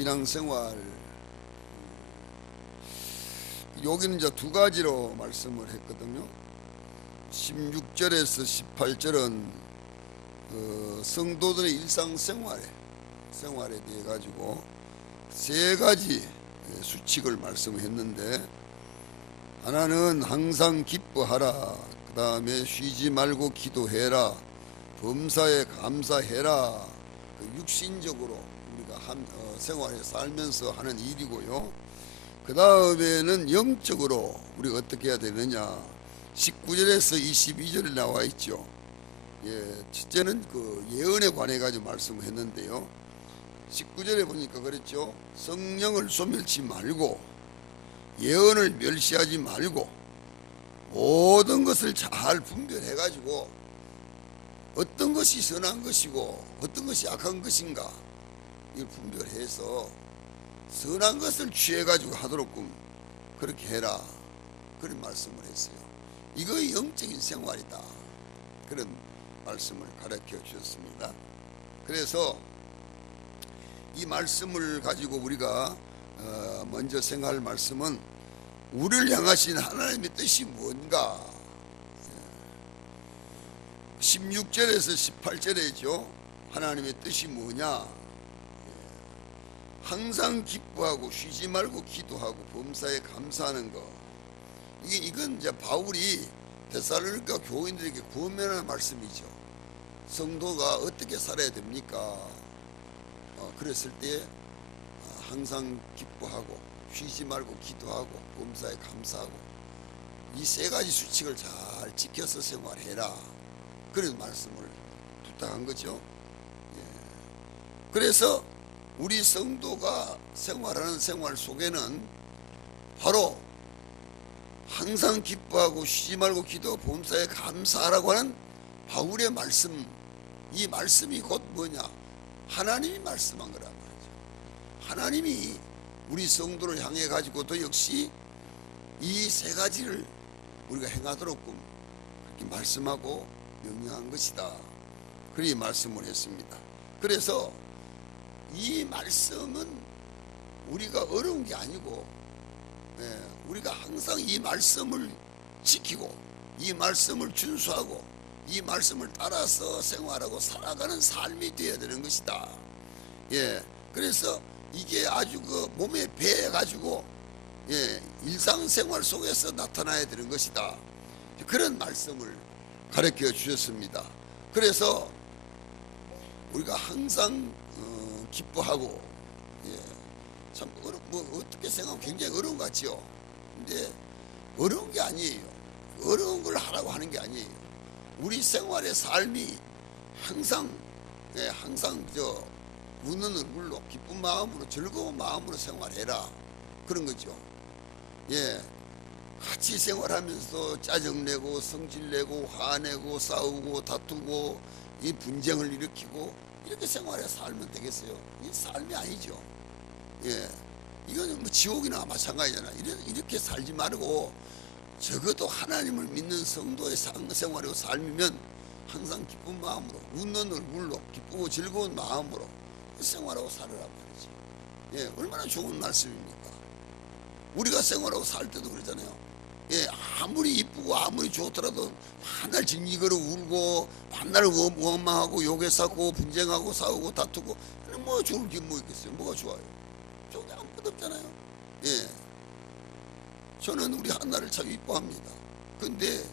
신앙생활, 여기는 이제 두 가지로 말씀을 했거든요. 16절에서 18절은 성도들의 일상생활에 대해 가지고 세 가지 수칙을 말씀했는데, 하나는 항상 기뻐하라, 그 다음에 쉬지 말고 기도해라, 범사에 감사해라. 육신적으로 우리가 생활에 살면서 하는 일이고요. 그 다음에는 영적으로 우리가 어떻게 해야 되느냐, 19절에서 22절에 나와 있죠. 첫째는 그 예언에 관해 가지고 말씀을 했는데요. 19절에 보니까 그랬죠. 성령을 소멸치 말고 예언을 멸시하지 말고 모든 것을 잘 분별해 가지고 어떤 것이 선한 것이고 어떤 것이 악한 것인가 이걸 분별해서 선한 것을 취해 가지고 하도록끔 그렇게 해라, 그런 말씀을 했어요. 이거 영적인 생활이다, 그런 말씀을 가르쳐 주셨습니다. 그래서 이 말씀을 가지고 우리가 먼저 생각할 말씀은 우리를 향하신 하나님의 뜻이 뭔가. 16절에서 18절에죠. 하나님의 뜻이 뭐냐, 항상 기뻐하고 쉬지 말고 기도하고 범사에 감사하는 것. 이건 이제 바울이 데살로니가 교인들에게 권면하는 말씀이죠. 성도가 어떻게 살아야 됩니까? 그랬을 때 항상 기뻐하고 쉬지 말고 기도하고 범사에 감사하고 이 세 가지 수칙을 잘 지켜서 생활해라, 그런 말씀을 부탁한 거죠. 그래서 우리 성도가 생활하는 생활 속에는 바로 항상 기뻐하고 쉬지 말고 기도 범사에 감사하라고 하는 바울의 말씀, 이 말씀이 곧 뭐냐, 하나님이 말씀한 거란 말이죠. 하나님이 우리 성도를 향해 가지고도 역시 이 세 가지를 우리가 행하도록 그렇게 말씀하고 명령한 것이다, 그리 말씀을 했습니다. 그래서 이 말씀은 우리가 어려운 게 아니고, 우리가 항상 이 말씀을 지키고 이 말씀을 준수하고 이 말씀을 따라서 생활하고 살아가는 삶이 되어야 되는 것이다. 그래서 이게 아주 그 몸에 배해 가지고 일상생활 속에서 나타나야 되는 것이다, 그런 말씀을 가르쳐 주셨습니다. 그래서 우리가 항상 기뻐하고, 참 어떻게 생각하면 굉장히 어려운 것 같지요. 근데 어려운 게 아니에요. 어려운 걸 하라고 하는 게 아니에요. 우리 생활의 삶이 항상 웃는 얼굴로 기쁜 마음으로 즐거운 마음으로 생활해라, 그런 거죠. 같이 생활하면서 짜증내고 성질내고 화내고 싸우고 다투고 이 분쟁을 일으키고 이렇게 생활해 살면 되겠어요? 이 삶이 아니죠. 이거는 뭐 지옥이나 마찬가지잖아. 이렇게 살지 말고 적어도 하나님을 믿는 성도의 생활이고 삶이면 항상 기쁜 마음으로 웃는 얼굴로 기쁘고 즐거운 마음으로 생활하고 살으란 말이지. 얼마나 좋은 말씀입니까? 우리가 생활하고 살 때도 그러잖아요. 아무리 이쁘고 아무리 좋더라도 한날 징징거려 울고 한날 원망하고 욕했었고 분쟁하고 싸우고 다투고, 뭐 좋을 게 뭐 있겠어요? 뭐가 좋아요? 좋은 게 아무것도 없잖아요. 저는 우리 한나를 참 이뻐합니다. 근데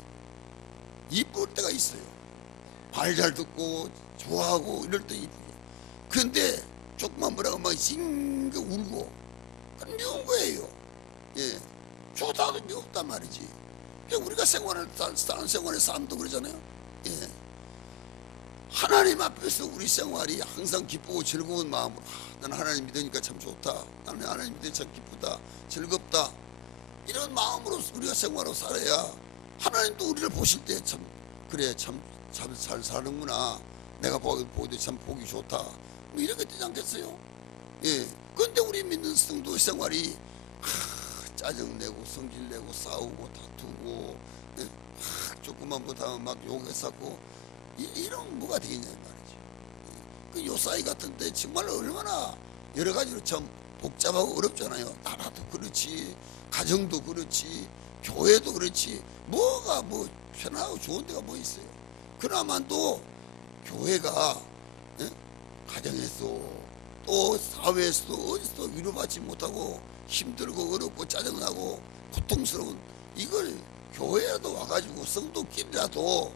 이쁠 때가 있어요. 말 잘 듣고 좋아하고 이럴 때 이쁘고, 근데 조금만 뭐라고 막 징겨 울고 미운 거예요. 좋다도 미웠단 말이지. 우리가 사는 생활의 삶도 그러잖아요. 하나님 앞에서 우리 생활이 항상 기쁘고 즐거운 마음으로, 나는 하나님 믿으니까 참 좋다, 나는 하나님 믿으니까 참 기쁘다, 즐겁다, 이런 마음으로 우리가 생활하고 살아야 하나님도 우리를 보실 때 참 그래 참 잘 사는구나, 내가 보기 참 보기 좋다, 뭐 이렇게 되지 않겠어요? 그런데 우리 믿는 성도의 생활이 짜증내고 성질내고 싸우고 다투고 조금만 못하면 막 욕했었고 이런 뭐가 되겠냐 말이죠. 그 요사이 같은데 정말 얼마나 여러 가지로 참 복잡하고 어렵잖아요. 나라도 그렇지, 가정도 그렇지, 교회도 그렇지. 뭐가 뭐 편하고 좋은 데가 뭐 있어요. 그나마도 교회가, 예? 가정에서 또 사회에서도 어디서도 위로받지 못하고 힘들고 어렵고 짜증나고 고통스러운 이걸 교회라도 와가지고 성도끼리라도,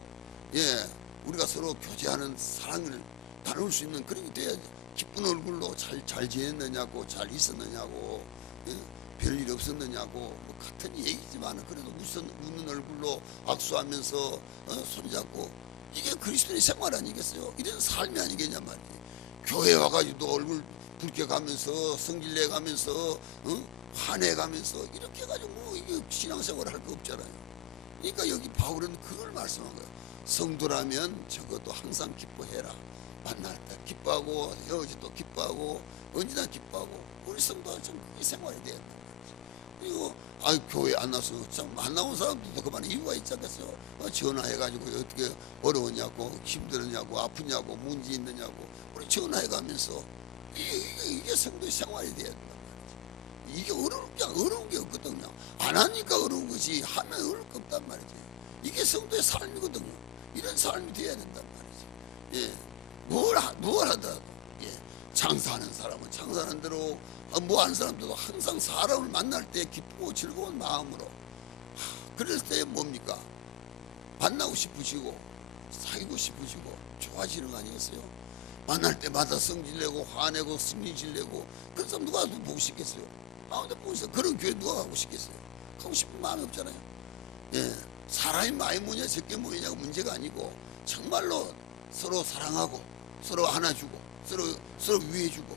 예, 우리가 서로 교제하는 사랑을 나눌 수 있는 그런 게 돼야지. 기쁜 얼굴로 잘 지냈느냐고, 잘 있었느냐고, 예? 별일 없었느냐고, 뭐 같은 얘기지만 그래도 웃는 얼굴로 악수하면서 손잡고, 이게 그리스도의 생활 아니겠어요? 이런 삶이 아니겠냐 말이에요. 교회 와가지고 얼굴 붉게 가면서 성질 내가면서 화내가면서 이렇게 해가지고 뭐 이게 신앙생활 할 거 없잖아요. 그러니까 여기 바울은 그걸 말씀한 거예요. 성도라면 적어도 항상 기뻐해라. 만날 때 기뻐하고 헤어질 때 기뻐하고 언제나 기뻐하고, 우리 성도は좀 그게 생활이 돼야 된다. 그리고 교회 안 나서 참 안 나온 사람들도 그만한 이유가 있지 않겠어요? 전화해가지고 어떻게 어려웠냐고, 힘들었냐고, 아프냐고, 문제 있느냐고 우리 전화해가면서 이게 성도의 생활이 돼야 된단 말이지. 이게 어려운 게 없거든요. 안 하니까 어려운 것이, 하면 어려울 게 없단 말이지. 이게 성도의 삶이거든요. 이런 삶이 돼야 된단 말이지. 예. 뭘 하더라도, 예, 장사하는 사람은 장사하는 대로, 뭐 하는 사람들도 항상 사람을 만날 때 기쁘고 즐거운 마음으로, 그럴 때 뭡니까? 만나고 싶으시고 사귀고 싶으시고 좋아지는 거 아니겠어요? 만날 때마다 성질내고 화내고 승리질내고 그런 사람 누가 보고 싶겠어요? 아무도 보고 싶어요. 그런 교회 누가 가고 싶겠어요? 가고 싶은 마음이 없잖아요. 예, 사람이 많이 모이냐 적게 모이냐가 문제가 아니고, 정말로 서로 사랑하고 서로 안아주고 서로 위해주고,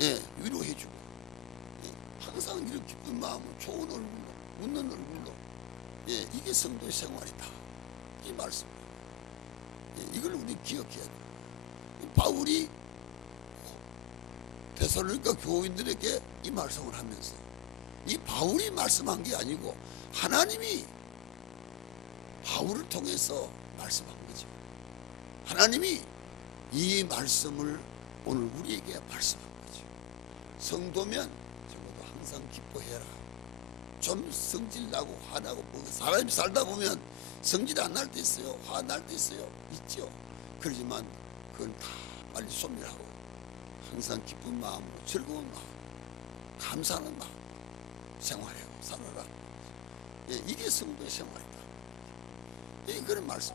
예, 위로해주고, 예, 항상 이런 기쁜 마음으로 좋은 얼굴로 웃는 얼굴로, 예, 이게 성도의 생활이다, 이 말씀입니다. 예, 이걸 우리 기억해야 돼요. 바울이 데살로니가 교인들에게 이 말씀을 하면서, 이 바울이 말씀한 게 아니고 하나님이 바울을 통해서 말씀한 거죠. 하나님이 이 말씀을 오늘 우리에게 말씀한 거죠. 성도면 적어도 항상 기뻐해라. 좀 성질나고 화나고, 사람이 살다 보면 성질 안 날 때 있어요. 화 날 때 있어요. 있죠. 그러지만 그건 다 빨리 소멸하고 항상 기쁜 마음으로, 즐거운 마음, 감사하는 마음 생활하고 살아라. 예, 이게 성도의 생활이다. 예, 그런 말씀.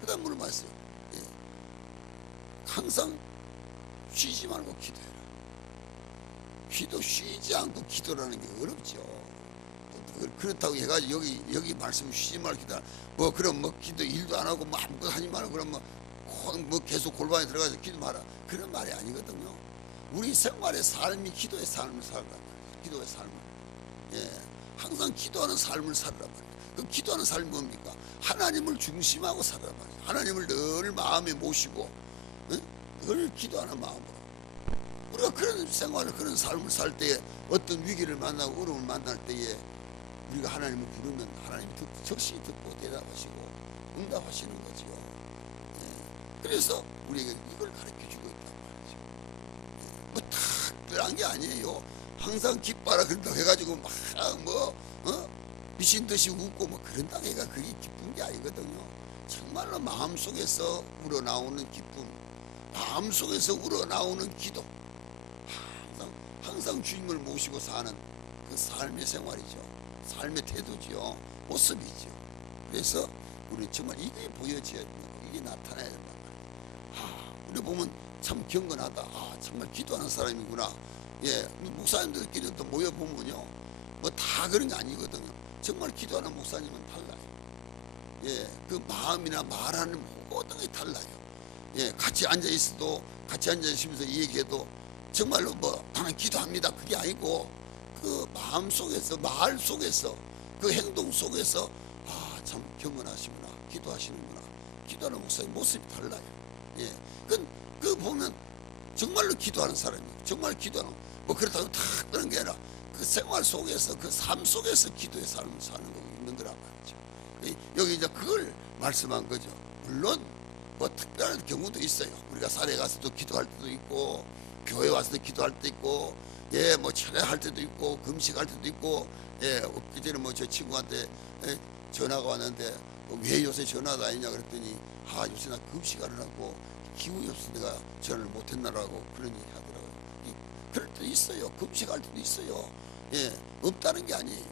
그 다음 무슨 말씀? 예, 항상 쉬지 말고 기도해라. 쉬지 않고 기도라는 게 어렵죠. 그렇다고 해가지고 여기 말씀 쉬지 말고 기도하라. 뭐 그럼 뭐 기도 일도 안 하고 뭐 아무것도 하지 말고 그럼 뭐 계속 골방에 들어가서 기도하라, 그런 말이 아니거든요. 우리 생활의 삶이 기도의 삶을 살란 말이에요. 기도의 삶을, 예, 항상 기도하는 삶을 살란 말이에요. 그 기도하는 삶이 뭡니까? 하나님을 중심하고 살란 말이에요. 하나님을 늘 마음에 모시고, 예? 늘 기도하는 마음으로 우리가 그런 생활을, 그런 삶을 살 때에 어떤 위기를 만나고 어려움을 만날 때에 우리가 하나님을 부르면 하나님이 즉시 듣고 대답하시고 응답하시는 거죠. 예. 그래서 우리에게 이걸 가르쳐주고 있단 말이죠. 예. 뭐 특별한 게 아니에요. 항상 기뻐라 그런다고 해가지고 막 미친 듯이 웃고 뭐 그런다고 해가 그게 기쁜 게 아니거든요. 정말로 마음속에서 우러나오는 기쁨, 마음속에서 우러나오는 기도, 항상 주님을 모시고 사는 그 삶의 생활이죠. 삶의 태도지요. 모습이죠. 그래서 우리 정말 이게 보여져야 된다. 이게 나타나야 된다. 우리 보면 참 경건하다. 정말 기도하는 사람이구나. 예, 목사님들끼리도 모여보면요, 뭐 다 그런 게 아니거든요. 정말 기도하는 목사님은 달라요. 예, 그 마음이나 말하는 모든 게 달라요. 예, 같이 앉아 있어도, 같이 앉아 있으면서 얘기해도 정말로 뭐 나는 기도합니다 그게 아니고, 그 마음 속에서, 말 속에서, 그 행동 속에서 참 경건하시구나, 기도하시는구나. 기도하는 목사님 모습이 달라요. 예, 그 보면 정말로 기도하는 사람이에요. 정말 기도하는, 뭐 그렇다고 특별한 게 아니라 그 생활 속에서, 그 삶 속에서 기도의 삶을 사는 거 있는 거란 말이죠. 여기 이제 그걸 말씀한 거죠. 물론 뭐 특별한 경우도 있어요. 우리가 산에 가서도 기도할 때도 있고, 교회 와서 기도할 때 있고, 예, 뭐 철회할 때도 있고, 금식할 때도 있고, 예, 엊그 전에 뭐 저 친구한테 전화가 왔는데 왜 요새 전화가 아니냐 그랬더니 요새 나 금식하느라고 기운이 없어 내가 전화를 못했나라고 그런 얘기 하더라고요. 그럴 때도 있어요. 금식할 때도 있어요. 예, 없다는 게 아니에요.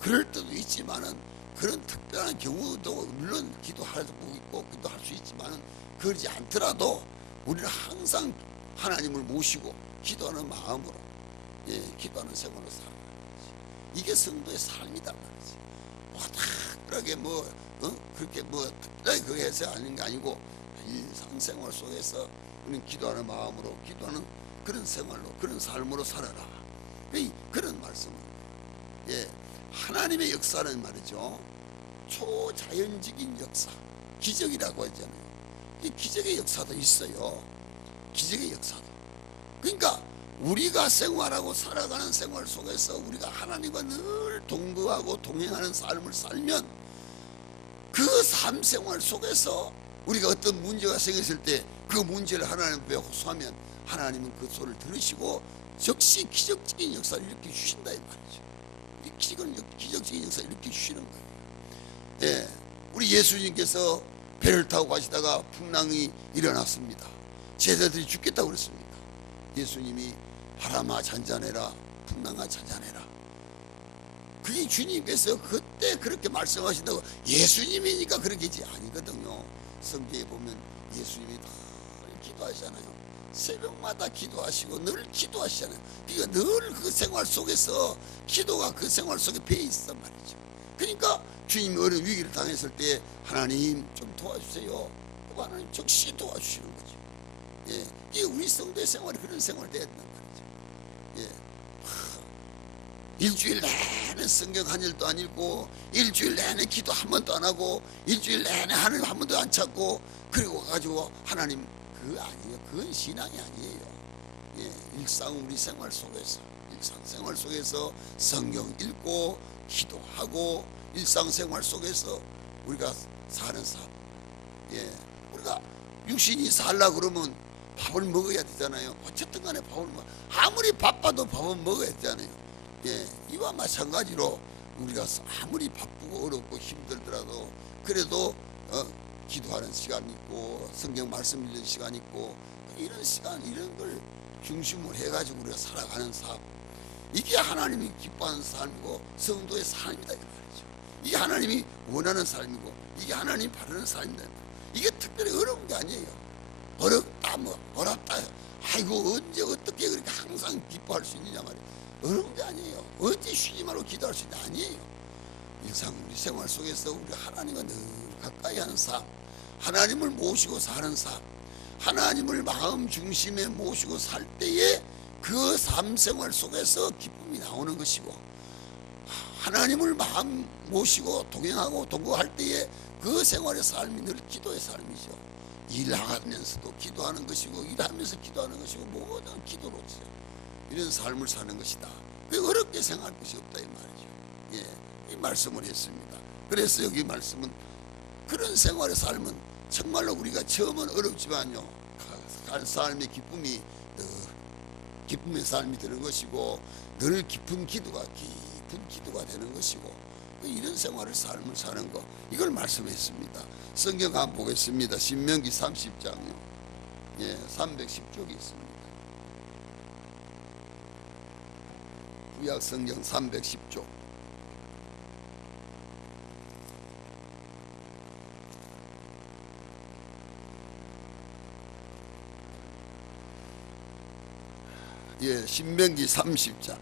그럴 때도 있지만은 그런 특별한 경우도 물론 기도할 수 있고 기도할 수 있지만은 그러지 않더라도 우리는 항상 하나님을 모시고 기도하는 마음으로, 예, 기도하는 생활을 살아가는 거지. 이게 성도의 삶이다 말이지. 특별하게 그렇게 특별하게 그게 해서 하는 게 아니고 일상생활 속에서 우리는 기도하는 마음으로 기도하는 그런 생활로, 그런 삶으로 살아라. 그런 말씀은, 예, 하나님의 역사는 말이죠, 초자연적인 역사, 기적이라고 하잖아요. 이 기적의 역사도 있어요. 기적의 역사도. 그러니까 우리가 생활하고 살아가는 생활 속에서 우리가 하나님과 늘 동거하고 동행하는 삶을 살면 그 삶 생활 속에서 우리가 어떤 문제가 생겼을 때 그 문제를 하나님 앞에 호소하면 하나님은 그 소리를 들으시고 즉시 기적적인 역사를 일으켜 주신다 이 말이죠. 이 기적적인 역사를 일으켜 주시는 거예요. 예, 우리 예수님께서 배를 타고 가시다가 풍랑이 일어났습니다. 제자들이 죽겠다고 그랬습니다. 예수님이 바람아 잔잔해라, 풍랑아 잔잔해라. 그게 주님께서 그때 그렇게 말씀하신다고 예수님이니까 그렇겠지 아니거든요. 성경에 보면 예수님이 늘 기도하시잖아요. 새벽마다 기도하시고 늘 기도하시잖아요. 그러니까 늘 그 생활 속에서 기도가 그 생활 속에 배어 있단 말이죠. 그러니까 주님이 어느 위기를 당했을 때 하나님 좀 도와주세요. 하나님 즉시 도와주시는 거죠. 예, 이게 우리 성도의 생활이 그런 생활이 돼야 된단 말이죠. 예, 일주일 내내 성경 한 일도 안 읽고 일주일 내내 기도 한 번도 안 하고 일주일 내내 하나님 한 번도 안 찾고 그리고 가지고 하나님, 그거 아니에요. 그건 신앙이 아니에요. 예, 일상 우리 생활 속에서, 일상생활 속에서 성경 읽고 기도하고 일상생활 속에서 우리가 사는 삶. 예, 우리가 육신이 살라 그러면 밥을 먹어야 되잖아요. 어쨌든 간에 밥을 아무리 바빠도 밥은 먹어야 되잖아요. 예, 이와 마찬가지로 우리가 아무리 바쁘고 어렵고 힘들더라도 그래도 기도하는 시간 있고 성경 말씀 읽는 시간 있고 이런 시간, 이런 걸 중심으로 해가지고 우리가 살아가는 삶, 이게 하나님이 기뻐하는 삶이고 성도의 삶이다 이 말이죠. 이게 하나님이 원하는 삶이고 이게 하나님이 바라는 삶이다. 이게 특별히 어려운 게 아니에요. 어렵다 어렵다 아이고 언제 어떻게 그렇게 항상 기뻐할 수 있느냐 말이에요. 어려운 게 아니에요. 언제 쉬지 말고 기도할 수 있는 게 아니에요. 일상 우리 생활 속에서 우리 하나님과 늘 가까이 하는 삶, 하나님을 모시고 사는 삶, 하나님을 마음 중심에 모시고 살 때에 그 삶 생활 속에서 기쁨이 나오는 것이고, 하나님을 마음 모시고 동행하고 동거할 때에 그 생활의 삶이 늘 기도의 삶이죠. 일하면서도 기도하는 것이고 일하면서 기도하는 것이고 모든 기도로서 이런 삶을 사는 것이다. 그 어렵게 생각할 것이 없다 이 말이죠. 예, 이 말씀을 했습니다. 그래서 여기 말씀은 그런 생활의 삶은 정말로 우리가 처음은 어렵지만요, 삶의 기쁨이 늘 기쁨의 삶이 되는 것이고 늘 깊은 기도가 되는 것이고 이런 생활을 삶을 사는 거, 이걸 말씀했습니다. 성경 한번 보겠습니다. 신명기 30장요. 예, 310쪽이 있습니다. 구약 성경 310쪽. 예, 신명기 30장.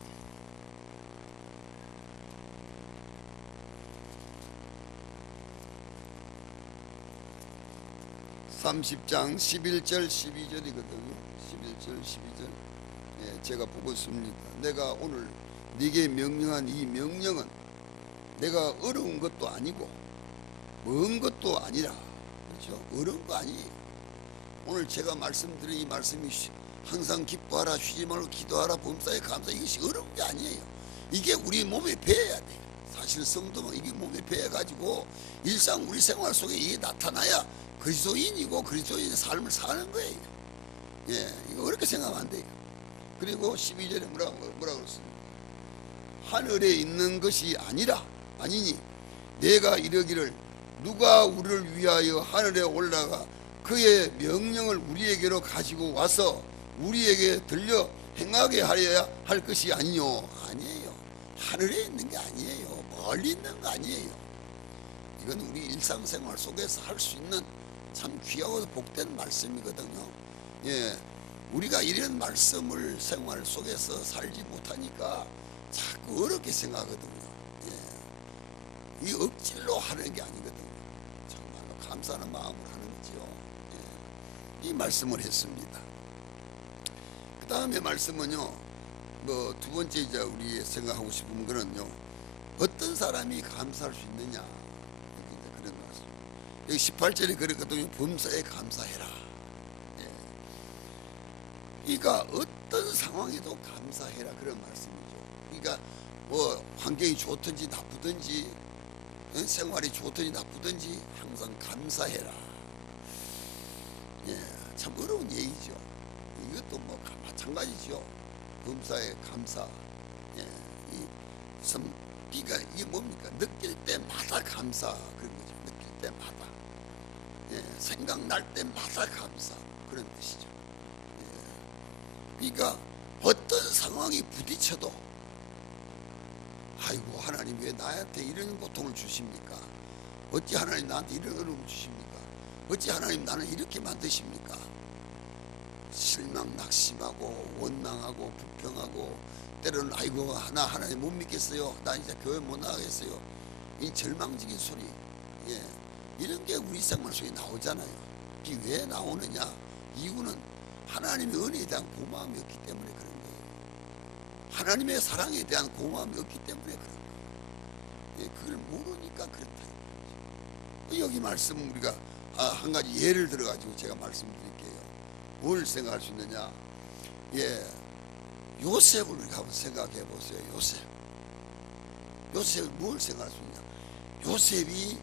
30장 11절 12절이거든요. 11절 12절. 예, 제가 보고 있습니다. 내가 오늘 네게 명령한 이 명령은 내가 어려운 것도 아니고 먼 것도 아니라, 그렇죠? 어려운 거 아니에요. 오늘 제가 말씀드린 이 말씀이 항상 기뻐하라, 쉬지 말고 기도하라, 범사에 감사, 이것이 어려운 게 아니에요. 이게 우리 몸에 배어야 돼요. 사실 성도는 이게 몸에 배어가지고 일상 우리 생활 속에 이게 나타나야 그리스도인이고 그리스도인의 삶을 사는 거예요. 예, 이거 어렵게 생각하면 안 돼요. 그리고 12절에 뭐라고 그랬습니까? 하늘에 있는 것이 아니니 내가 이르기를 누가 우리를 위하여 하늘에 올라가 그의 명령을 우리에게로 가지고 와서 우리에게 들려 행하게 하려야 할 것이 아니요. 아니에요. 하늘에 있는 게 아니에요. 멀리 있는 거 아니에요. 이건 우리 일상생활 속에서 할 수 있는 참 귀하고 복된 말씀이거든요. 예, 우리가 이런 말씀을 생활 속에서 살지 못하니까 자꾸 어렵게 생각하거든요. 예, 이 억지로 하는 게 아니거든요. 정말로 감사하는 마음으로 하는 거죠. 예, 이 말씀을 했습니다. 그 다음에 말씀은요, 뭐 두 번째 이제 우리 생각하고 싶은 거는요, 어떤 사람이 감사할 수 있느냐, 그런 말씀. 여기 18절에 그랬거든요. 범사에 감사해라. 예. 그러니까 어떤 상황에도 감사해라, 그런 말씀이죠. 그러니까 뭐 환경이 좋든지 나쁘든지, 생활이 좋든지 나쁘든지 항상 감사해라. 예, 참 어려운 얘기죠. 이것도 뭐 마찬가지죠. 범사에 감사. 예, 그러니까 이게 뭡니까? 느낄 때마다 감사, 그런 거죠. 느낄 때마다. 예, 생각날 때마다 감사, 그런 뜻이죠. 예, 그러니까 어떤 상황이 부딪혀도 아이고, 하나님 왜 나한테 이런 고통을 주십니까? 어찌 하나님 나한테 이런 어려움을 주십니까? 어찌 하나님 나는 이렇게 만드십니까? 실망, 낙심하고 원망하고 불평하고, 때로는 아이고 나 하나님 못 믿겠어요, 나 이제 교회 못 나가겠어요, 이 절망적인 소리. 예, 이런 게 우리 생활 속에 나오잖아요. 이게 왜 나오느냐? 이유는 하나님의 은혜에 대한 고마움이 없기 때문에 그런 거예요. 하나님의 사랑에 대한 고마움이 없기 때문에 그런 거예요. 예, 그걸 모르니까 그렇다. 여기 말씀 우리가 한 가지 예를 들어가지고 제가 말씀드릴게요. 뭘 생각할 수 있느냐? 예, 요셉을 우리가 한번 생각해 보세요. 요셉이 뭘 생각할 수 있냐? 요셉이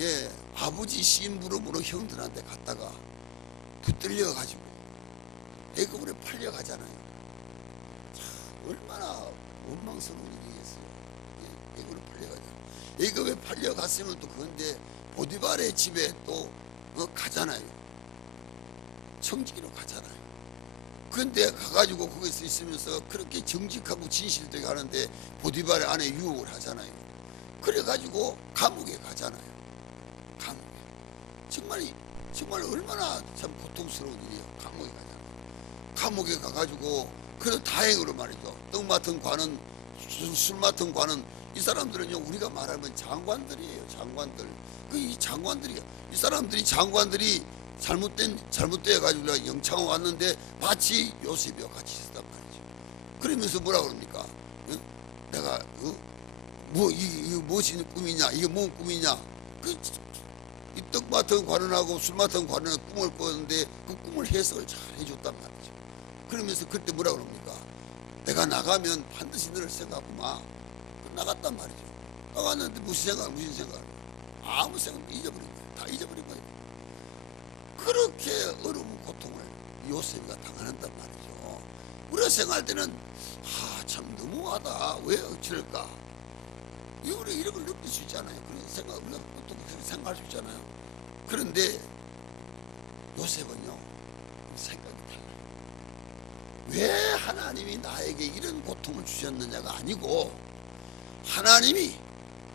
예, 아버지 심부름으로 형들한테 갔다가 붙들려 가지고 애굽으로 팔려가잖아요. 참 얼마나 원망스러운 일이겠어요. 예, 애굽으로 팔려가잖아요. 애굽에 팔려갔으면 또 그런데 보디발의 집에 또 가잖아요. 청지기로 가잖아요. 그런데 가가지고 거기서 있으면서 그렇게 정직하고 진실되게 하는데 보디발의 안에 유혹을 하잖아요. 그래가지고 감옥에 가잖아요. 감옥에. 정말 얼마나 참 고통스러운 일이에요. 감옥에 가잖아요. 감옥에 가가지고, 그래도 다행으로 말이죠. 떡 맡은 관은, 술 맡은 관은, 이 사람들은요, 우리가 말하면 장관들이에요. 장관들. 이 장관들이, 이 사람들이 장관들이 잘못돼 가지고 영창을 왔는데 마치 요셉이와 같이 있었단 말이죠. 그러면서 뭐라 그럽니까? 내가 이게 무엇이 꿈이냐? 이게 뭔 꿈이냐? 이 떡 맡은 관원하고 술 맡은 관원은 꿈을 꿨는데 그 꿈을 해석을 잘 해줬단 말이죠. 그러면서 그때 뭐라 그럽니까? 내가 나가면 반드시 너를 생각하구만. 나갔단 말이죠. 나갔는데 무슨 생각? 아무 생각 잊어버린 거예요. 다 잊어버린 거예요. 그렇게 어려운 고통을 요셉이가 당한단 말이죠. 우리가 생각할 때는 참 너무하다, 왜 어찌할까, 우리가 이런 걸 느낄 수 있잖아요. 그런 생각, 우리가 보통 그렇게 생각할 수 있잖아요. 그런데 요셉은요, 생각이 달라요. 왜 하나님이 나에게 이런 고통을 주셨느냐가 아니고, 하나님이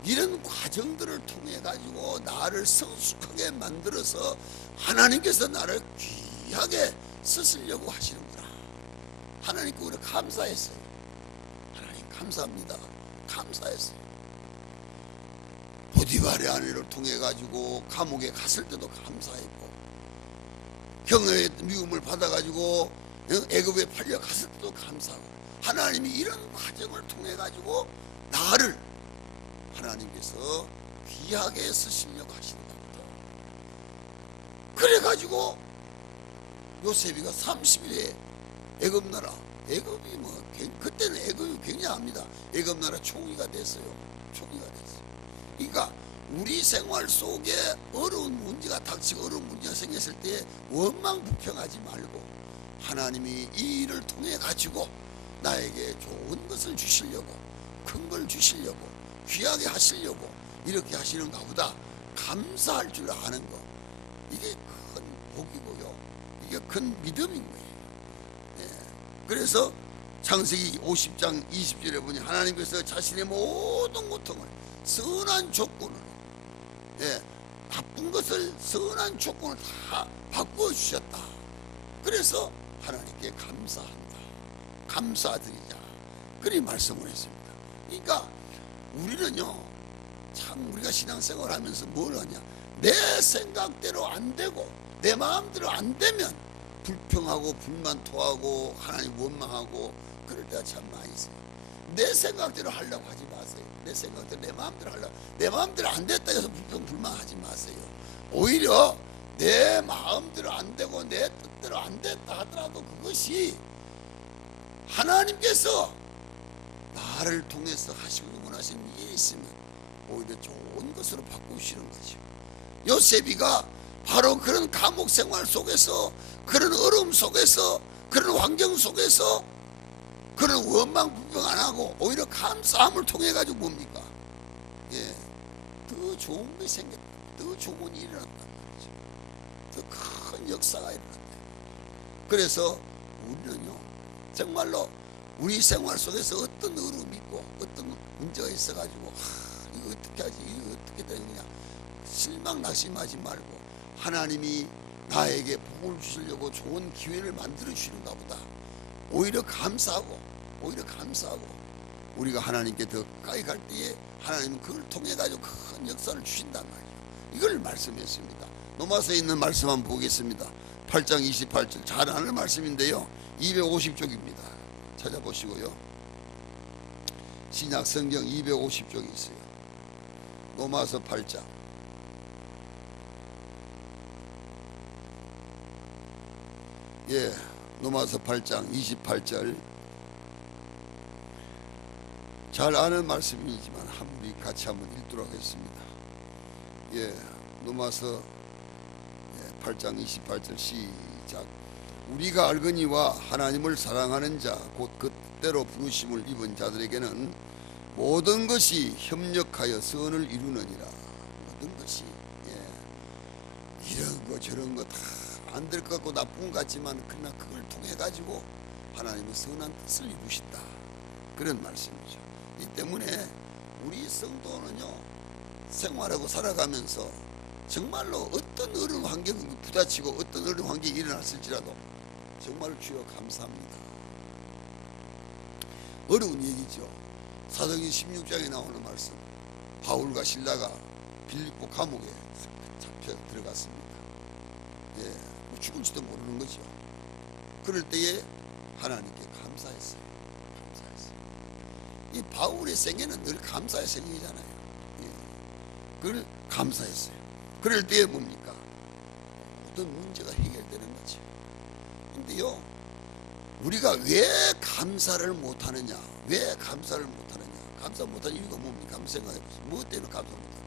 이런 과정들을 통해 가지고 나를 성숙하게 만들어서 하나님께서 나를 귀하게 쓰시려고 하시는구나. 하나님께 우리가 감사했어요. 하나님 감사합니다. 감사했어요. 보디발의 아내를 통해 가지고 감옥에 갔을 때도 감사했고, 형의 미움을 받아 가지고 애굽에 팔려 갔을 때도 감사하고, 하나님이 이런 과정을 통해 가지고 나를 하나님께서 귀하게 쓰시려고 하신답니다. 그래가지고 요셉이가 30일에 애굽나라, 애굽이 그때는 애굽이 굉장합니다. 애굽나라 총리가 됐어요. 그러니까 우리 생활 속에 어려운 문제가 닥치고 어려운 문제가 생겼을 때 원망 불평하지 말고 하나님이 이 일을 통해 가지고 나에게 좋은 것을 주시려고, 큰 걸 주시려고, 귀하게 하시려고 이렇게 하시는가 보다 감사할 줄 아는 것, 이게 큰 복이고요, 이게 큰 믿음인 거예요. 예. 그래서 창세기 50장 20절에 보니 하나님께서 자신의 모든 고통을 선한 조건으로, 예, 나쁜 것을 선한 조건을 다 바꾸어 주셨다. 그래서 하나님께 감사한다, 감사드리자, 그리 말씀을 했습니다. 그러니까 우리는요, 참 우리가 신앙생활 하면서 뭘 하냐, 내 생각대로 안 되고 내 마음대로 안 되면 불평하고 불만 토하고 하나님 원망하고 그럴 때가 참 많이 있어요. 내 생각대로 하려고 하지 마세요. 내 생각대로, 내 마음대로 하려고, 내 마음대로 안 됐다 해서 불평 불만하지 마세요. 오히려 내 마음대로 안 되고 내 뜻대로 안 됐다 하더라도 그것이 하나님께서 나를 통해서 하시고 원하시는 일이 있으면 오히려 좋은 것으로 바꾸시는 거죠. 요셉이가 바로 그런 감옥 생활 속에서, 그런 어려움 속에서, 그런 환경 속에서 그런 원망 불평 안 하고 오히려 감사함을 통해 가지고 뭡니까? 예, 더 좋은 게 생겼다, 더 좋은 일이 일어났다, 더 큰 역사가 일어났다. 그래서 우리는요, 정말로 우리 생활 속에서 어떤 어려움이 있고 어떤 문제가 있어가지고 이거 어떻게 하지, 이거 어떻게 되느냐 실망 낙심하지 말고, 하나님이 나에게 복을 주시려고 좋은 기회를 만들어 주시는가 보다 오히려 감사하고, 오히려 감사하고 우리가 하나님께 더 가까이 갈 때에 하나님은 그걸 통해 가지고 큰 역사를 주신단 말이에요. 이걸 말씀했습니다. 로마서에 있는 말씀 한번 보겠습니다. 8장 28절 잘 아는 말씀인데요, 250쪽입니다. 찾아보시고요. 신약 성경 250쪽이 있어요. 로마서 8장. 예, 로마서 8장 28절. 잘 아는 말씀이지만 우리 같이 한번 읽도록 하겠습니다. 예, 로마서 8장 28절 시작. 우리가 알거니와 하나님을 사랑하는 자 곧 그때로 부르심을 입은 자들에게는 모든 것이 협력하여 선을 이루느니라. 모든 것이, 예, 이런 거 저런 거 다 안 될 것 같고 나쁜 것 같지만 그러나 그걸 통해 가지고 하나님은 선한 뜻을 이루신다, 그런 말씀이죠. 이 때문에 우리 성도는요, 생활하고 살아가면서 정말로 어떤 어려운 환경이 부딪히고 어떤 어려운 환경이 일어났을지라도 정말 주여 감사합니다. 어려운 얘기죠. 사도행전 16장에 나오는 말씀, 바울과 실라가 빌립보 감옥에 잡혀 들어갔습니다. 예, 뭐 죽을지도 모르는 거죠. 그럴 때에 하나님께 감사했어요. 감사했어요. 이 바울의 생애는 늘 감사의 생애잖아요. 예, 그걸 감사했어요. 그럴 때에 뭡니까? 모든 문제가 해결되는 거죠. 근데요, 우리가 왜 감사를 못하느냐, 왜 감사를 못하느냐, 감사 못하는 이유가 뭡니까? 한번 생각해보세요. 무엇 때문에 감사 못합니까?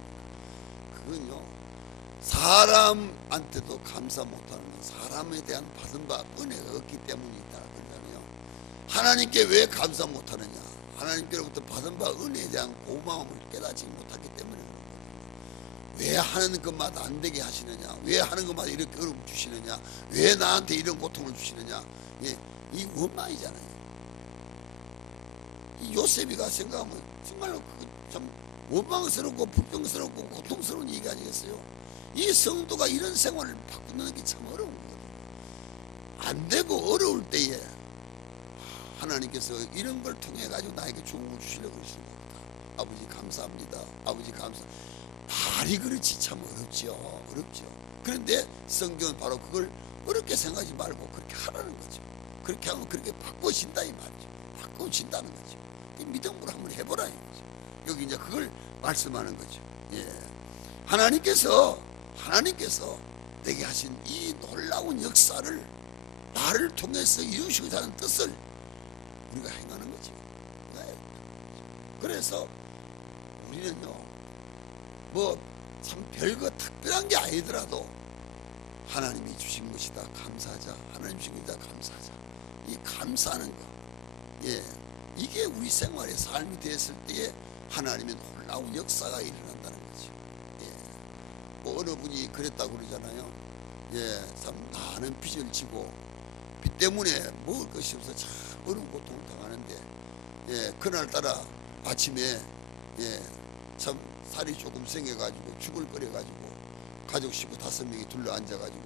그건요, 사람한테도 감사 못하는 건 사람에 대한 받은 바 은혜가 없기 때문이다 그러잖아요. 하나님께 왜 감사 못하느냐, 하나님께로부터 받은 바 은혜에 대한 고마움을 깨닫지 못하기 때문에 왜 하는 것마다 안 되게 하시느냐, 왜 하는 것마다 이렇게 어려움 주시느냐, 왜 나한테 이런 고통을 주시느냐, 예, 이 원망이잖아요. 이 요셉이가 생각하면 정말로 참 원망스럽고 불평스럽고 고통스러운 얘기 아니겠어요? 이 성도가 이런 생활을 바꾸는 게 참 어려운 거예요. 안 되고 어려울 때에 하나님께서 이런 걸 통해 가지고 나에게 좋은 걸 주시려고 그러시는 겁니다. 아버지 감사합니다. 아버지 감사. 말이 그렇지 참 어렵죠. 어렵죠. 그런데 성경은 바로 그걸 어렵게 생각하지 말고 그렇게 하라는 거죠. 그렇게 하면 그렇게 바꿔진다 이 말이죠. 바꿔진다는 거죠. 이 믿음으로 한번 해보라 이 거죠. 여기 이제 그걸 말씀하는 거죠. 예, 하나님께서 내게 하신 이 놀라운 역사를 나를 통해서 이루시고자 하는 뜻을 우리가 행하는 거죠. 그래서 우리는요, 뭐 참 별거 특별한 게 아니더라도 하나님이 주신 것이다 감사하자. 하나님 주신 것이다 감사하자. 이 감사하는 거, 예, 이게 우리 생활의 삶이 됐을 때에 하나님의 놀라운 역사가 일어난다는 거죠. 예, 뭐 어느 분이 그랬다고 그러잖아요. 예, 참 많은 빚을 지고 빚 때문에 먹을 것이 없어 참 어려운 고통을 당하는데, 예, 그날따라 아침에, 예, 참 살이 조금 생겨가지고 죽을 끓여가지고 가족 식구 5명이 둘러앉아가지고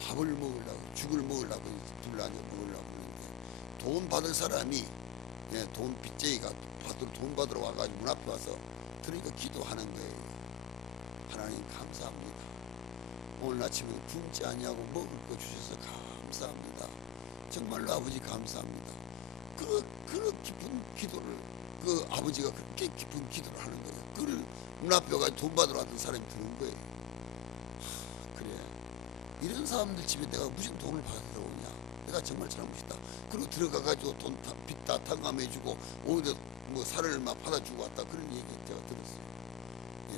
밥을 먹으려고, 죽을 먹으려고 둘러앉아 먹으려고 하는데, 돈 받을 사람이, 예, 돈 빚쟁이가 돈 받으러 와가지고 문 앞에 와서 그러니까 기도하는 거예요. 하나님 감사합니다. 오늘 아침에 굶지 아니하고 먹을 거 주셔서 감사합니다. 정말로 아버지 감사합니다. 그 깊은 기도를, 그 아버지가 그렇게 깊은 기도를 하는 거예요. 그를 문 앞에 가서 돈 받으러 왔던 사람이 드는 거예요. 그래, 이런 사람들 집에 내가 무슨 돈을 받으러 오냐, 내가 정말 잘못이다. 그리고 들어가가지고 빚 다 탕감해주고 오히려 뭐 살을 막 받아주고 왔다, 그런 얘기 제가 들었어요. 예,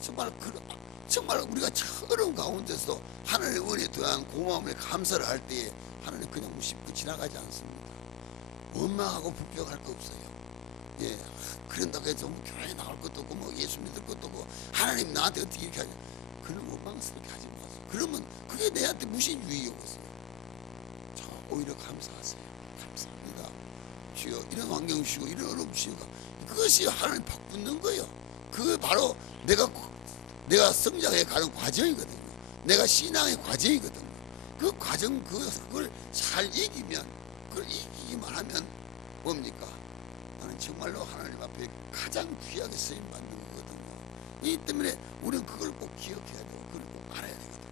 정말 우리가 참 어려운 가운데서 하나님의 은혜에 대한 고마움을 감사를 할 때에 하나님 그냥 무심코 지나가지 않습니다. 원망하고 불평할 거 없어요. 예, 그런다고 해서 뭐 교회 나올 것도 없고 뭐 예수 믿을 것도 없고 하나님 나한테 어떻게 이렇게 하냐, 그런 원망스럽게 하지 마세요. 그러면 그게 내한테 무슨 유익이 없어요. 저 오히려 감사하세요. 감사합니다. 주여, 이런 환경 주시고 이런 어려움 주시고, 그것이 하나님 바꾸는 거예요. 그게 바로 내가 성장해 가는 과정이거든요. 내가 신앙의 과정이거든요. 그 과정, 그걸 잘 이기면, 그걸 이기기만 하면 뭡니까? 나는 정말로 하나님 앞에 가장 귀하게 쓰임 받는 거거든요. 이 때문에 우리는 그걸 꼭 기억해야 되고, 그걸 꼭 알아야 되거든요.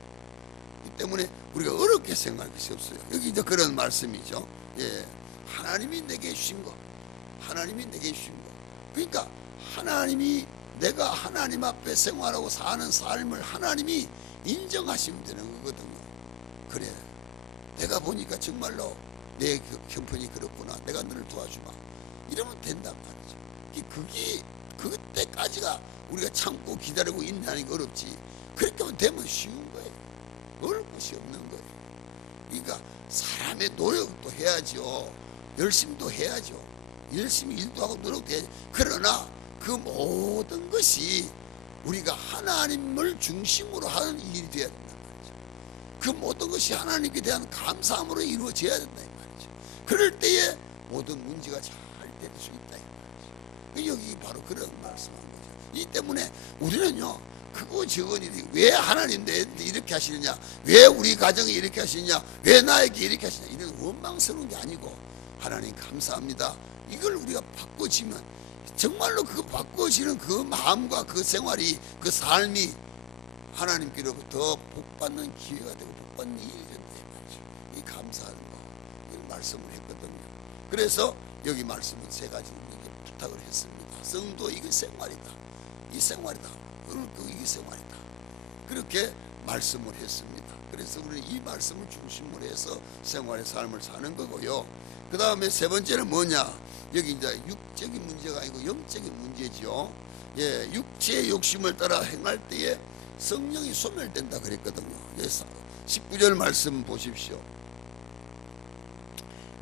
이 때문에 우리가 어렵게 생각할 것이 없어요. 여기 이제 그런 말씀이죠. 예, 하나님이 내게 주신 거, 하나님이 내게 주신 거. 그러니까 하나님이, 내가 하나님 앞에 생활하고 사는 삶을 하나님이 인정하시면 되는 거거든요. 그래, 내가 보니까 정말로 내 형편이 그렇구나, 내가 너를 도와주마, 이러면 된단 말이죠. 그때까지가 우리가 참고 기다리고 인내하는 게 어렵지, 그렇게 하면 되면 쉬운 거예요. 어려울 것이 없는 거예요. 그러니까 사람의 노력도 해야죠. 열심도 해야죠. 열심히 일도 하고 노력도 해야죠. 그러나 그 모든 것이 우리가 하나님을 중심으로 하는 일이 되어야 된단 말이죠. 그 모든 것이 하나님께 대한 감사함으로 이루어져야 된다 이 말이죠. 그럴 때에 모든 문제가 잘 될 수 있다 이 말이죠. 여기 바로 그런 말씀한 거죠. 이 때문에 우리는요, 그거 저건 왜 하나님 내한테 이렇게 하시느냐, 왜 우리 가정에 이렇게 하시느냐, 왜 나에게 이렇게 하시느냐, 이런 원망스러운 게 아니고, 하나님 감사합니다, 이걸 우리가 바꿔지면 정말로 그 바꿔지는 그 마음과 그 생활이, 그 삶이 하나님께로부터 복받는 기회가 되고 복받는 일이 된다 이 말이죠. 이 감사하는 거, 이 말씀을 했거든요. 그래서 여기 말씀은 3가지 우리에게 부탁을 했습니다. 성도, 이게 생활이다, 이 생활이다, 이게 생활이다, 그렇게 말씀을 했습니다. 그래서 우리는 이 말씀을 중심으로 해서 생활의 삶을 사는 거고요. 그 다음에 3번째는 뭐냐, 여기 이제 육적인 문제가 아니고 영적인 문제죠. 예, 육체의 욕심을 따라 행할 때에 성령이 소멸된다 그랬거든요. 예, 19절 말씀 보십시오.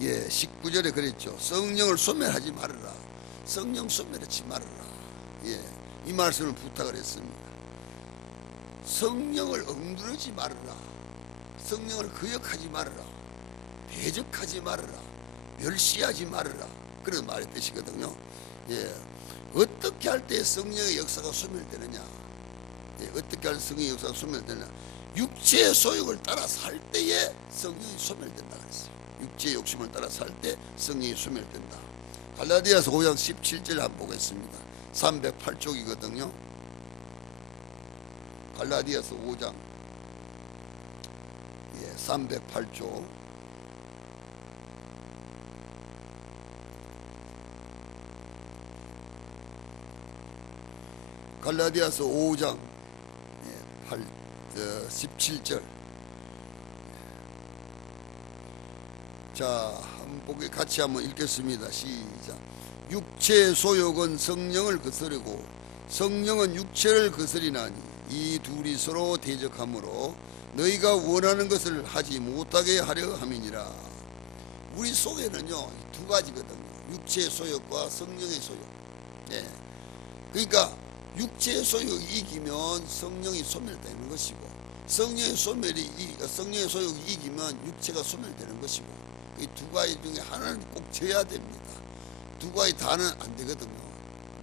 예, 19절에 그랬죠. 성령을 소멸하지 말아라, 성령 소멸하지 말아라. 예, 이 말씀을 부탁을 했습니다. 성령을 억누르지 말아라, 성령을 거역하지 말아라, 대적하지 말아라, 멸시하지 말아라, 그런 말의 뜻이거든요. 예, 어떻게 할 때 성령의 역사가 소멸되느냐, 예, 어떻게 할 때 성령의 역사가 소멸되느냐, 육체의 소욕을 따라 살 때에 성령이 소멸된다 그랬어요. 육체의 욕심을 따라 살 때 성령이 소멸된다. 갈라디아서 5장 17절 한번 보겠습니다. 308쪽이거든요. 갈라디아서 5장 308쪽. 갈라디아서 5장 17절. 자, 한번 같이 한번 읽겠습니다. 시작. 육체의 소욕은 성령을 거스르고 성령은 육체를 거스리나니 이 둘이 서로 대적하므로 너희가 원하는 것을 하지 못하게 하려 함이니라. 우리 속에는요 두 가지거든요. 육체의 소욕과 성령의 소욕. 예. 그러니까 육체의 소욕이 이기면 성령이 소멸되는 것이고, 성령의 소욕이 이기면 육체가 소멸되는 것이고, 이 두 가지 중에 하나는 꼭 져야 됩니다. 두 가지 다는 안 되거든요.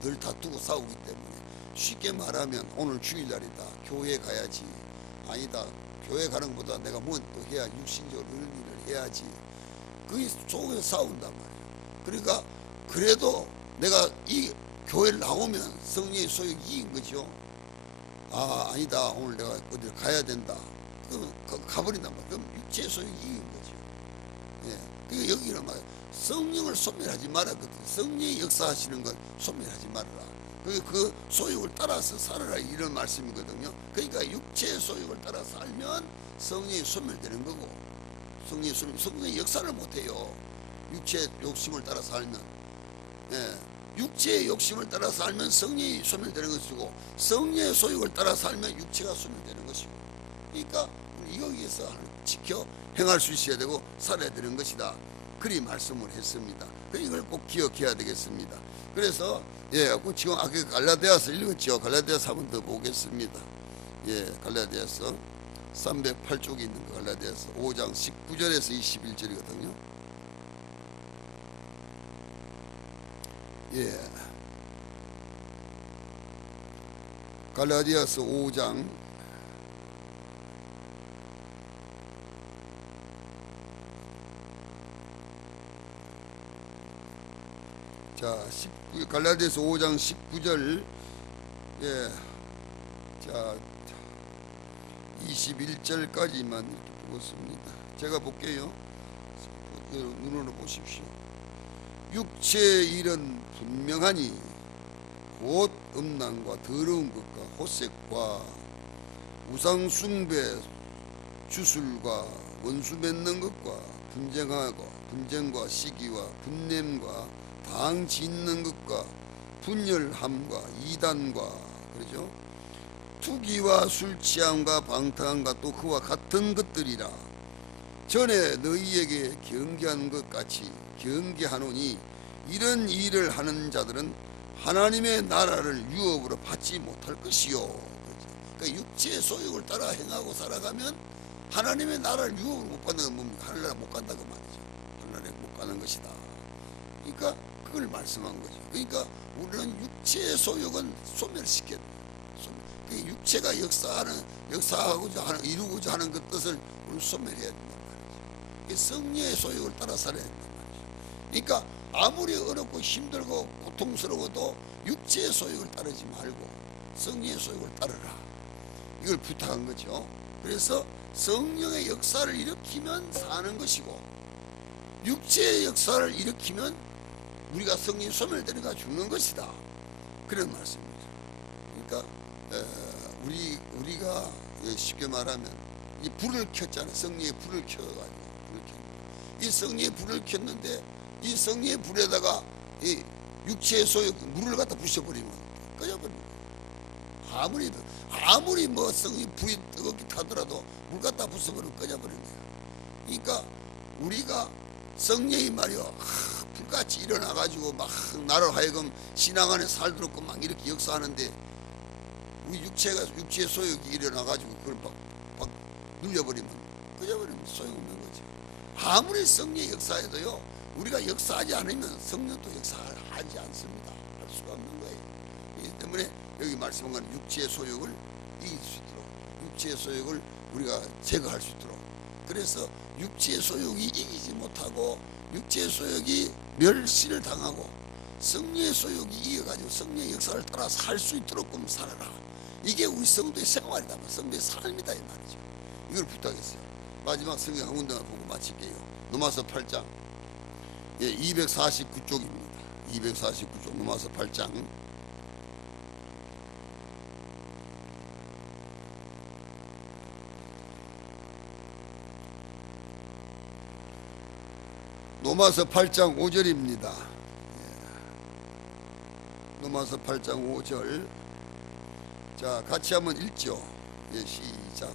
늘 다투고 싸우기 때문에. 쉽게 말하면 오늘 주일날이다, 교회 가야지. 아니다, 교회 가는 것보다 내가 뭐 또 해야 육신적으로 이런 일을 해야지. 그게 속에서 싸운단 말이에요. 그러니까 그래도 내가 이 교회를 나오면 성령의 소욕이 이긴 거죠. 아, 아니다, 오늘 내가 어디 가야 된다. 그럼 가버린단 말이에요. 그럼 육체의 소욕이 이긴 거죠. 예. 그러니까 여기는 말이에요. 성령을 소멸하지 말았거든요. 성령이 역사하시는 걸 소멸하지 말아라. 그 소욕을 따라서 살아라, 이런 말씀이거든요. 그러니까 육체의 소욕을 따라 살면 성령이 소멸되는 거고, 성령의 역사를 못해요. 육체의 욕심을 따라 살면. 예. 육체의 욕심을 따라 살면 성령이 소멸되는 것이고, 성령의 소욕을 따라 살면 육체가 소멸되는 것이고. 그러니까 우리 여기에서 지켜 행할 수 있어야 되고 살아야 되는 것이다. 그리 말씀을 했습니다. 이걸 꼭 기억해야 되겠습니다. 그래서 지금 아까 갈라디아서 읽었죠. 갈라디아서 한 번 더 보겠습니다. 갈라디아서 308쪽에 있는 갈라디아서 5장 19절에서 21절이거든요. 갈라디아서 5장 갈라디아서 5장 19절 21절까지만 이렇게 보겠습니다. 제가 볼게요. 눈으로 보십시오. 육체의 일은 분명하니 곧 음란과 더러운 것과 호색과 우상숭배, 주술과 원수 맺는 것과 분쟁과 시기와 분냄과 당 짓는 것과 분열함과 이단과, 그러죠? 투기와 술 취함과 방탕함과 또 그와 같은 것들이라. 전에 너희에게 경계한 것 같이 경계하노니 이런 일을 하는 자들은 하나님의 나라를 유업으로 받지 못할 것이요. 그러니까 육체의 소욕을 따라 행하고 살아가면 하나님의 나라를 유업으로 못 받는 건 뭡니까? 하늘나라 못 간다고 말이죠. 하늘나라에 못 가는 것이다. 그러니까 그걸 말씀한 거죠. 그러니까 우리는 육체의 소욕은 소멸시켜야 돼요. 육체가 역사하고자 하는, 이루고자 하는 그 뜻을 우리는 소멸해야 된단 말이죠. 성령의 소욕을 따라 살아야 된단 말이죠. 그러니까 아무리 어렵고 힘들고 고통스러워도 육체의 소욕을 따르지 말고 성령의 소욕을 따르라, 이걸 부탁한 거죠. 그래서 성령의 역사를 일으키면 사는 것이고, 육체의 역사를 일으키면 우리가 성령이 소멸되니까 죽는 것이다, 그런 말씀입니다. 그러니까 우리가 쉽게 말하면 이 불을 켰잖아요. 성령의 불을 켜가지고 이 성령의 불을 켰는데, 이 성령의 불에다가 이 육체의 소욕 물을 갖다 부셔버리면 꺼져버립니다. 아무리 뭐 성령의 불이 뜨겁게 타더라도 물 갖다 부숴버리면 꺼져버리는 거예요. 그러니까 우리가 성령이 말이요, 불같이 일어나가지고 막 나를 하여금 신앙 안에 살도록 막 이렇게 역사하는데, 우리 육체의 소욕이 일어나가지고 그걸 막 눌려버리면 꺼져버리면 소용없는 거죠. 아무리 성령의 역사해도요, 우리가 역사하지 않으면 성령도 역사하지 않습니다. 할 수가 없는 거예요. 그렇기 때문에 여기 말씀한 건 육체의 소욕을 이길 수 있도록, 육체의 소욕을 우리가 제거할 수 있도록. 그래서 육체의 소욕이 이기지 못하고 육체의 소욕이 멸시를 당하고 성령의 소욕이 이겨가지고 성령의 역사를 따라 살 수 있도록 살아라. 이게 우리 성도의 생활이다, 성도의 삶이다, 이 말이죠. 이걸 부탁했어요. 마지막 성경 한 군데만 보고 마칠게요. 로마서 8장 249쪽입니다. 249쪽 로마서 8장 로마서 8장 5절입니다. 로마서 8장 5절. 자, 같이 한번 읽죠. 시작.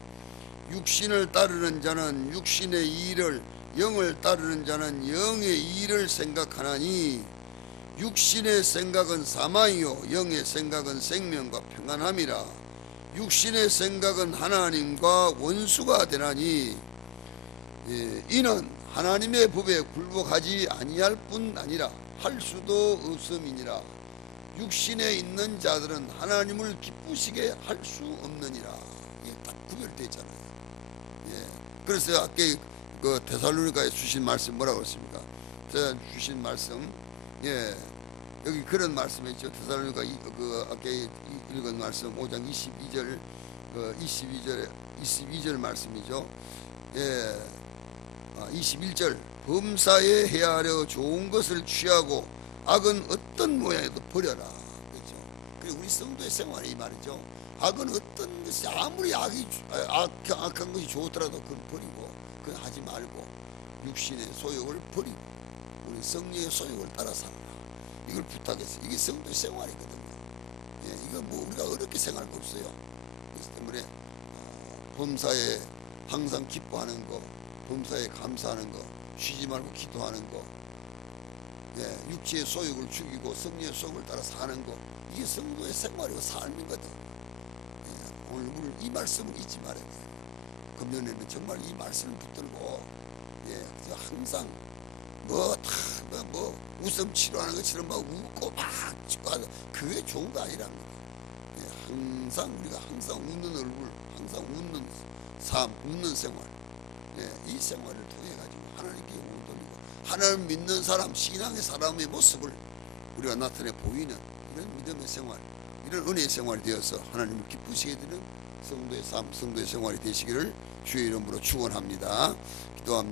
육신을 따르는 자는 육신의 일을, 영을 따르는 자는 영의 일을 생각하나니 육신의 생각은 사망이요 영의 생각은 생명과 평안함이라. 육신의 생각은 하나님과 원수가 되나니 이는 하나님의 법에 굴복하지 아니할 뿐 아니라 할 수도 없음이니라. 육신에 있는 자들은 하나님을 기쁘시게 할 수 없느니라. 이게 딱 구별되어 있잖아요. 그래서 아까 그 데살로니가에 주신 말씀 뭐라고 했습니까? 주신 말씀, 여기 그런 말씀이 있죠. 데살로니가 그 아까 읽은 말씀 5장 22절, 22절 말씀이죠. 21절, 범사에 헤아려 좋은 것을 취하고 악은 어떤 모양에도 버려라. 그렇죠. 그리고 우리 성도의 생활이 이 말이죠. 악은 어떤 것이 아무리 악한 것이 좋더라도 그걸 버리고 그건 하지 말고 육신의 소욕을 버리고 우리 성령의 소욕을 따라 살아라. 이걸 부탁했어요. 이게 성도의 생활이거든요. 이거 뭐 우리가 어렵게 생각할 거 없어요. 그래서 때문에 범사에 항상 기뻐하는 거, 범사에 감사하는 거, 쉬지 말고 기도하는 거, 육체의 소욕을 죽이고 성령의 소욕을 따라 사는 거, 이게 성도의 생활이고 삶이거든. 오늘 이 말씀을 잊지 말아야 돼요. 금년에는 정말 이 말씀을 붙들고 항상 뭐 웃음 치료하는 것처럼 막 웃고 막 찍고 하는 그게 좋은 거 아니랍니다. 항상 우리가 항상 웃는 얼굴, 항상 웃는 삶, 웃는 생활, 이 생활을 통해 가지고 하나님께 영광을 돌리고 하나님 믿는 사람, 신앙의 사람의 모습을 우리가 나타내 보이는 이런 믿음의 생활, 이런 은혜의 생활이 되어서 하나님을 기쁘시게 되는 성도의 삶, 성도의 생활이 되시기를 주의 이름으로 축원합니다. 기도합니다.